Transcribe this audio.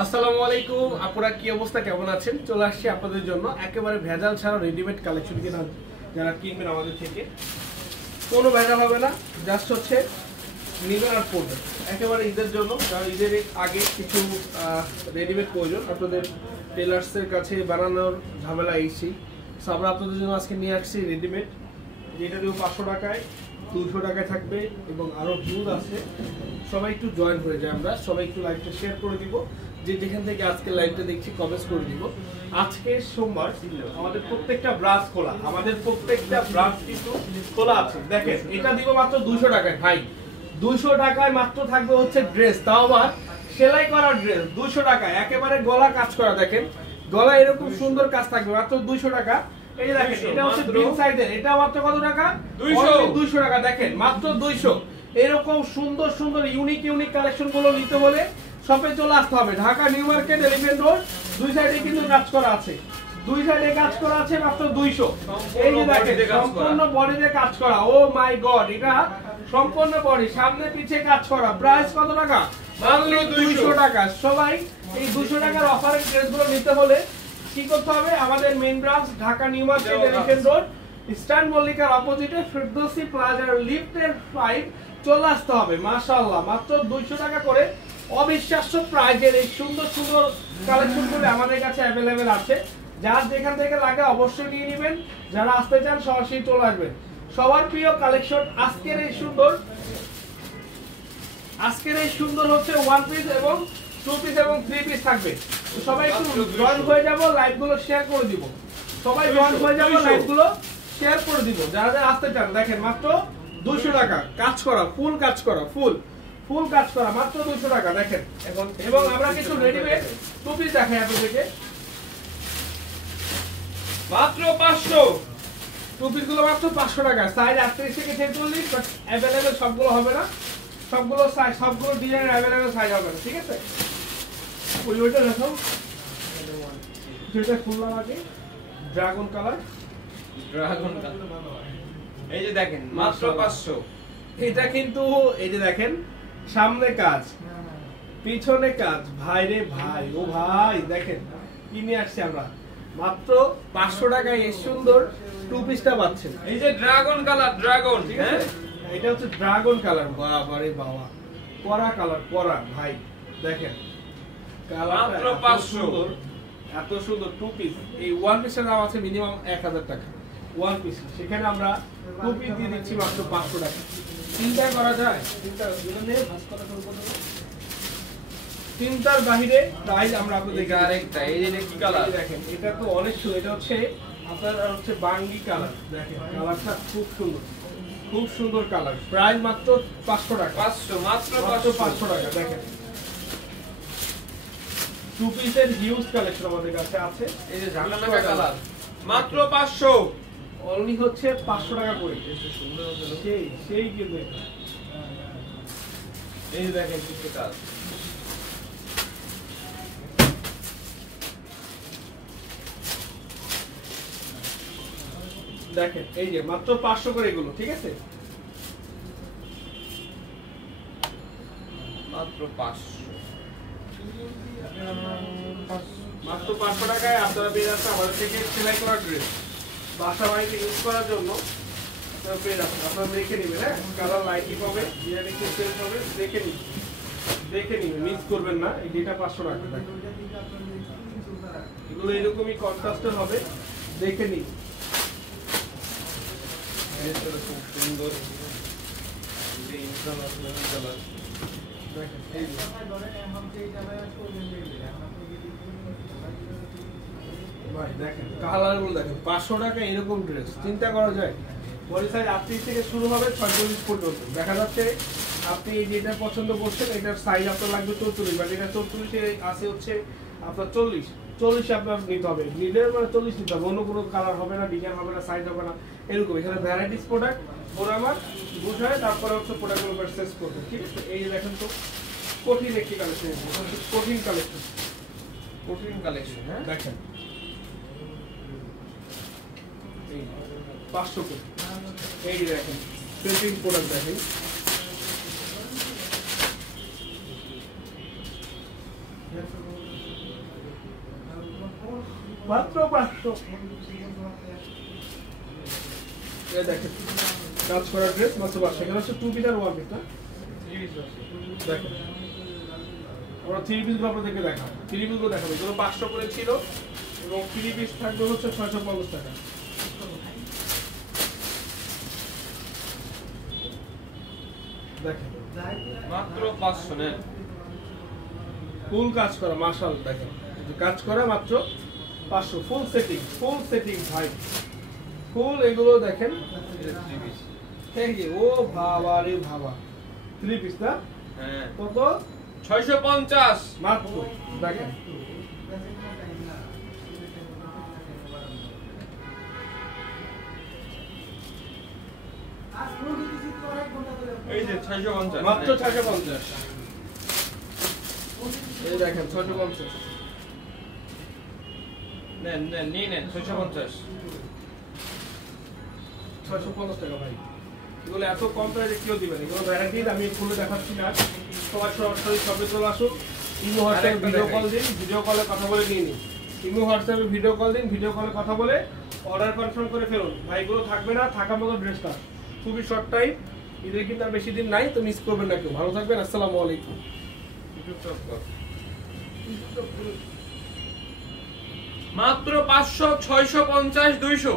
আসসালামু আলাইকুম, আপনারা কি অবস্থা, কেমন আছেন? চলে আসছি আপনাদের জন্য একেবারে ভেজাল ছাড়া রেডিমেড কালেকশন কিনা যারা কিনবেন আমাদের থেকে কোনো ভেজাল হবে না, জাস্ট হচ্ছে নিবেন আর পড়বেন একেবারে ঈদের জন্য। কারণ ঈদের আগে কিছু রেডিমেড প্রয়োজন, আপনাদের টেলার্সের কাছে বানানোর ঝামেলা এসেছি। সো আমরা আপনাদের জন্য আজকে নিয়ে আসছি রেডিমেড, যেটা দেবো 500 টাকায়, 200 টাকায় থাকবে এবং আরও হিউজ আছে। সবাই একটু জয়েন হয়ে যায়, আমরা সবাই একটু লাইভটা শেয়ার করে দিব, যে যেখান থেকে আজকে লাইভটা দেখছি কমেন্টস করে দিব। আজকে সোমবার, আমাদের প্রত্যেকটা ব্রাঞ্চ খোলা, আমাদের প্রত্যেকটা ব্রাঞ্চ কিন্তু খোলা আছে। দেখেন এটা দিব মাত্র 200 টাকায় ভাই, 200 টাকায় মাত্র থাকবে হচ্ছে ড্রেস, তাও আবার সেলাই করা ড্রেস 200 টাকায়, একেবারে গলা কাজ করা। দেখেন গলা এরকম সুন্দর কাজ থাকবে মাত্র 200 টাকা। এই যে দেখেন এটা হচ্ছে বিন সাইজের, এটা মাত্র কত টাকা? 200 টাকা। দেখেন মাত্র 200। এরকম সুন্দর সুন্দর ইউনিক কালেকশন গুলো নিতে হলে শপে চলে আসতে হবে। Dhaka new market, elephant road, দুই সাইডে কিন্তু কাজ করা আছে, দুই সাইডে কাজ করা আছে মাত্র 200। এই যে দেখেন সম্পূর্ণ বডিতে কাজ করা, ও মাই গড, এটা সম্পূর্ণ বডি সামনে পিছে কাজ করা। প্রাইস কত টাকা? মাত্র 200 টাকা। সবাই এই 200 টাকার অফারের ড্রেসগুলো নিতে হলে কি করতে হবে? আমাদের main branch Dhaka new market, elephant road, eastern মল্লিকার অপোজিটে ফেরদৌসি প্লাজার লিফটের 5 চলে আসতে হবে। মাশাআল্লাহ, মাত্র 200 টাকা করে অবিশ্বাস্য প্রাইজের এই সুন্দর সুন্দর কালেকশনগুলো আমাদের কাছে অ্যাভেলেবেল আছে। যার যেখান থেকে লাগে অবশ্যই নিয়ে নেবেন, যারা আসতে চান সরাসরি চলে আসবেন। সবার প্রিয় কালেকশন আজকের এই সুন্দর হচ্ছে 1 পিস এবং 2 পিস এবং 3 পিস থাকবে। তো সবাই একটু জয়েন হয়ে যাব, লাইভগুলো শেয়ার করে দিব। সবাই জয়েন হয়ে যাব, লাইভগুলো শেয়ার করে দিব যারা যারা আসতে চান। দেখেন মাত্র 200 টাকা, কাজ করা, ফুল কাজ করা, ফুল কাজ করা, মাত্র 200 টাকা। দেখেন এবং আমরা কিছু রেডিমেড 2 পিস দেখাই আপনাদেরকে মাত্র 500। 2 পিস গুলো মাত্র 500 টাকা। সাইজ 38 থেকে 46, বাট अवेलेबल সবগুলো হবে না, সবগুলো সাইজ, সবগুলো ডিজাইনের अवेलेबल সাইজ হবে না, ঠিক আছে? ওইটা দেখো, যেটা খুললাম আগে, ড্রাগন কালার, এই যে দেখেন মাত্র 500। এটা কিন্তু এই যে দেখেন সামনে কাজ, পিছনে কাজ, ভাই রে ভাই, ও ভাই দেখেন কি নিয়ে আসছি আমরা। মাত্র 500 টাকায় এই সুন্দর 2 পিসটা পাচ্ছেন। এই যে ড্রাগন কালার, ড্রাগন, ঠিক আছে? এটা হচ্ছে ড্রাগন কালার, বাবা রে বাবা, কড়া কালার, কড়া ভাই। দেখেন মাত্র 500, এত সুন্দর 2 পিস। এই 1 পিসের দাম আছে মিনিমাম 1000 টাকা 1 পিস, সেখানে আমরা 2 পিস দিয়ে দিচ্ছি মাত্র 500 টাকা। চিন্তা করা যায়, চিন্তার বাহিরে প্রাইস। আমরা আপনাদেরকে আরেকটা এই যে কি কালার দেখেন, এটা তো অনেক সুন্দর, এটা হচ্ছে আপনার হচ্ছে বাঙ্গি কালার। দেখেন কালারটা খুব সুন্দর, খুব সুন্দর কালার। প্রাইস মাত্র 500 টাকা, 500, মাত্র 500 টাকা। দেখেন 2 পিসের হিউজ কালেকশন আমাদের কাছে আছে। এই যে ঝাঁকানাকা কালার মাত্র 500, অনলি হচ্ছে 500 টাকা করে। সেই কিন্তু এটা। এই যে দেখেন কি কাজ, দেখেন এই যে মাত্র 500 করে এগুলো, ঠিক আছে? মাত্র 500, মাত্র 500 টাকায় আপনারা পেয়ে যাচ্ছেন আমাদের থেকে সেলাই করা ড্রেস, বাসা বাড়িতে ইউজ করার জন্য আপনারা পেয়ে যাচ্ছেন। আপনারা দেখে নেবেন, হ্যাঁ, কালার লাইটই পাবে, ডিজাইনিং চেঞ্জ হবে, দেখে নিবেন, মিস করবেন না। এই যেটা 500 টাকা, দেখেন এগুলো এরকমই কন্ট্রাস্টের হবে, দেখে নিন। খুব সুন্দর এই ইন্টারন্যাশনাল কালার। দেখেন এই যে ভাই, দেখেন কালারগুলো দেখেন, 500 টাকা এরকম ড্রেস চিন্তা করা যায়? বডি সাইজ 38 থেকে শুরু হবে 46 পর্যন্ত। দেখা যাচ্ছে আপনি এই যেটা পছন্দ করছেন, এটার সাইজ আপনার লাগবে 44, বাট এটা 44 এ আছে হচ্ছে আপনার 40 আপনার নিতে হবে, নিলে মানে 40 নিতে হবে, অন্য কোনো কালার হবে না, ডিজাইন হবে না, সাইজ হবে না, এরকম। এখানে ভ্যারাইটিস প্রোডাক্ট ওরা আমার বুঝায়, তারপরে হচ্ছে প্রোডাক্টগুলো পারচেজ করবে, ঠিক আছে? এই যে দেখেন তো কঠিন একটি কালেকশন, কঠিন কালেকশন, হ্যাঁ দেখেন 500 করে। এই যে দেখেন প্রিন্টিং প্রোডাক্ট, দেখেন মাত্র 500। এই দেখেন কাজ করা ড্রেস মাত্র 500। এখানে হচ্ছে 2 পিস আর 1 পিস না? 3 পিস আছে। দেখেন আমরা 3 পিসগুলো আপনাদেরকে দেখাবো। 3 পিসগুলো দেখাবো যেগুলো 500 করে ছিল এবং 3 পিস থাকবে হচ্ছে 650 টাকা। দেখেন মাত্র 500 নেন। ফুল কাজ করা মাশাআল্লাহ, দেখেন এই যে কাজ করা মাত্র 500। ফুল সেটিং ভাই, ফুল এগুলো দেখেন। এটা 3 পিস। এই যে ও বাবা রে বাবা, 3 পিস না? হ্যাঁ কত? 650 মাত্র। দেখেন এই যে 650 মাত্র 650। এই দেখেন 650। নেন নেন নিয়ে নেন 650 650 টাকা ভাই। এগুলো এত কম প্রাইসে কেউ দিবেন? এগুলো গ্যারান্টিড, আমি খুলে দেখাচ্ছি না। সবাই সরাসরি শপে চলে আসুন। ইমো হোয়াটসঅ্যাপে ভিডিও কল দিন, ভিডিও কলে কথা বলে নিয়ে নিন। ইমো হোয়াটসঅ্যাপে ভিডিও কল দিন, ভিডিও কলে কথা বলে অর্ডার কনফার্ম করে ফেলুন। ভাইগুলো থাকবে না, থাকার মতো ড্রেসটা খুবই শর্ট টাইম, ঈদের কিন্তু আর বেশি দিন নাই, তো মিস করবেন না কেউ। ভালো থাকবেন, আসসালামু আলাইকুম। মাত্র 500 650 200